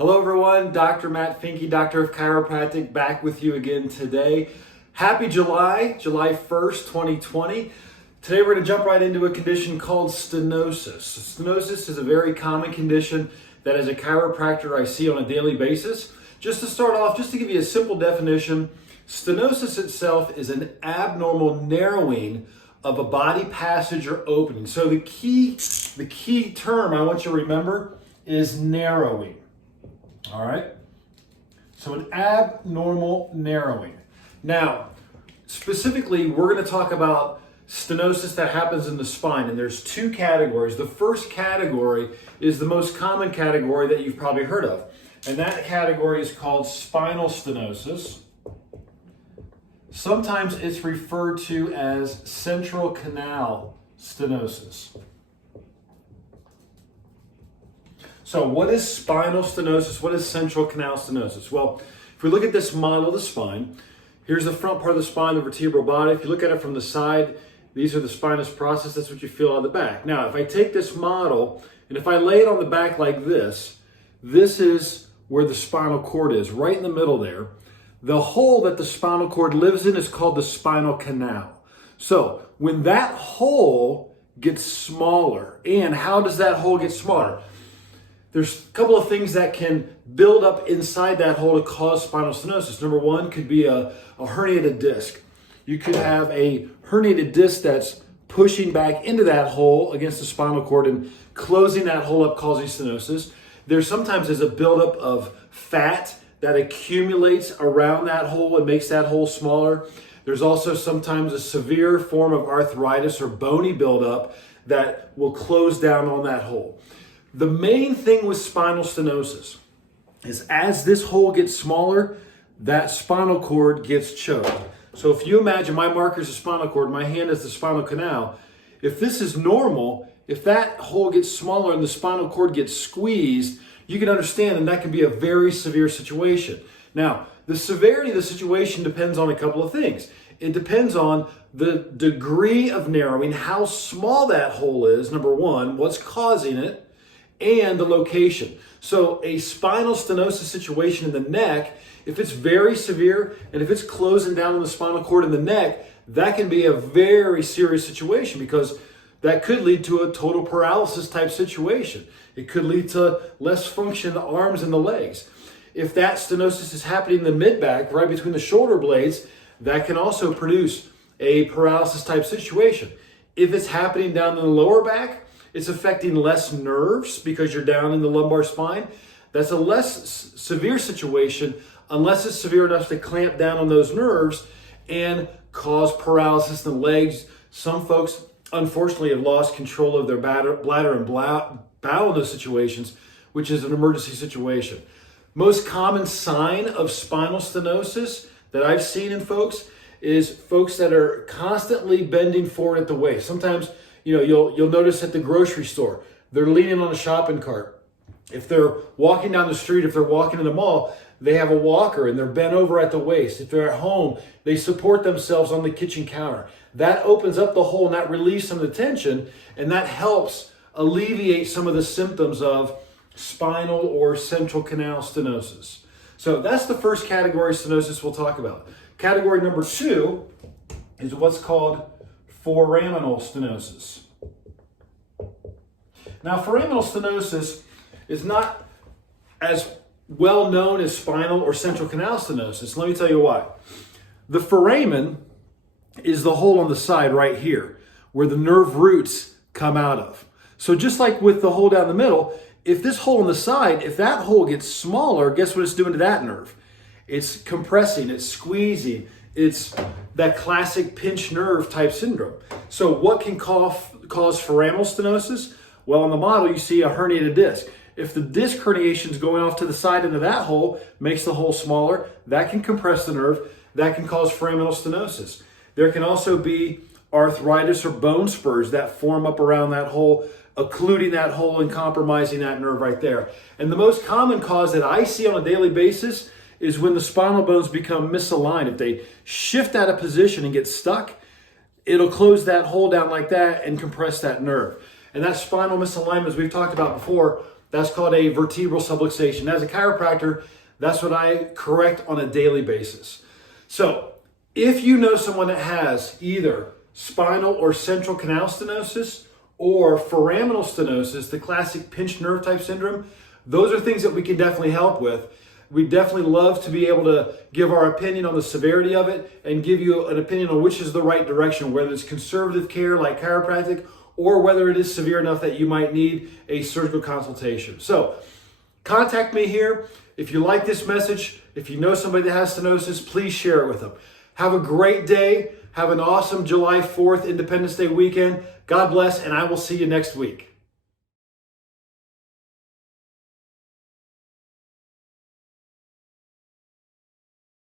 Hello everyone, Dr. Matt Finke, Doctor of Chiropractic, back with you again today. Happy July 1st, 2020. Today we're going to jump right into a condition called stenosis. Stenosis is a very common condition that as a chiropractor I see on a daily basis. Just to start off, just to give you a simple definition, stenosis itself is an abnormal narrowing of a body passage or opening. So the key term I want you to remember is narrowing. All right, so an abnormal narrowing. Now, specifically, we're going to talk about stenosis that happens in the spine, and there's two categories. The first category is the most common category that you've probably heard of, and that category is called spinal stenosis. Sometimes it's referred to as central canal stenosis. So what is spinal stenosis? What is central canal stenosis? Well, if we look at this model of the spine, here's the front part of the spine, the vertebral body. If you look at it from the side, these are the spinous process. That's what you feel on the back. Now, if I take this model and if I lay it on the back like this is where the spinal cord is, right in the middle there. The hole that the spinal cord lives in is called the spinal canal. So when that hole gets smaller, and how does that hole get smaller? There's a couple of things that can build up inside that hole to cause spinal stenosis. Number one could be a herniated disc. You could have a herniated disc that's pushing back into that hole against the spinal cord and closing that hole up, causing stenosis. There sometimes is a buildup of fat that accumulates around that hole and makes that hole smaller. There's also sometimes a severe form of arthritis or bony buildup that will close down on that hole. The main thing with spinal stenosis is as this hole gets smaller, that spinal cord gets choked. So if you imagine my marker is the spinal cord, my hand is the spinal canal. If this is normal, if that hole gets smaller and the spinal cord gets squeezed, you can understand and that can be a very severe situation. Now, the severity of the situation depends on a couple of things. It depends on the degree of narrowing, how small that hole is, number one, what's causing it, and the location. So a spinal stenosis situation in the neck, if it's very severe and if it's closing down on the spinal cord in the neck, that can be a very serious situation because that could lead to a total paralysis type situation. It could lead to less function in the arms and the legs. If that stenosis is happening in the mid-back, right between the shoulder blades, that can also produce a paralysis type situation. If it's happening down in the lower back, it's affecting less nerves because you're down in the lumbar spine. That's a less severe situation unless it's severe enough to clamp down on those nerves and cause paralysis in the legs. Some folks, unfortunately, have lost control of their bladder and bowel in those situations, which is an emergency situation. Most common sign of spinal stenosis that I've seen in folks is folks that are constantly bending forward at the waist. Sometimes you'll notice at the grocery store, they're leaning on a shopping cart. If they're walking down the street, if they're walking in the mall, they have a walker and they're bent over at the waist. If they're at home, they support themselves on the kitchen counter. That opens up the hole and that relieves some of the tension, and that helps alleviate some of the symptoms of spinal or central canal stenosis. So that's the first category of stenosis we'll talk about. Category number two is what's called foraminal stenosis. Now, foraminal stenosis is not as well known as spinal or central canal stenosis. Let me tell you why. The foramen is the hole on the side right here where the nerve roots come out of. So just like with the hole down the middle, if this hole on the side, if that hole gets smaller, guess what it's doing to that nerve? It's compressing, it's squeezing, it's that classic pinched nerve type syndrome. So what can cause foraminal stenosis? Well, on the model, you see a herniated disc. If the disc herniation is going off to the side into that hole, makes the hole smaller, that can compress the nerve, that can cause foraminal stenosis. There can also be arthritis or bone spurs that form up around that hole, occluding that hole and compromising that nerve right there. And the most common cause that I see on a daily basis is when the spinal bones become misaligned. If they shift out of position and get stuck, it'll close that hole down like that and compress that nerve. And that spinal misalignment, as we've talked about before, That's called a vertebral subluxation. As a chiropractor, that's what I correct on a daily basis. So if you know someone that has either spinal or central canal stenosis or foraminal stenosis, the classic pinched nerve type syndrome, those are things that we can definitely help with. We definitely love to be able to give our opinion on the severity of it and give you an opinion on which is the right direction, whether it's conservative care like chiropractic or whether it is severe enough that you might need a surgical consultation. So contact me here. If you like this message, if you know somebody that has stenosis, please share it with them. Have a great day. Have an awesome July 4th Independence Day weekend. God bless, and I will see you next week.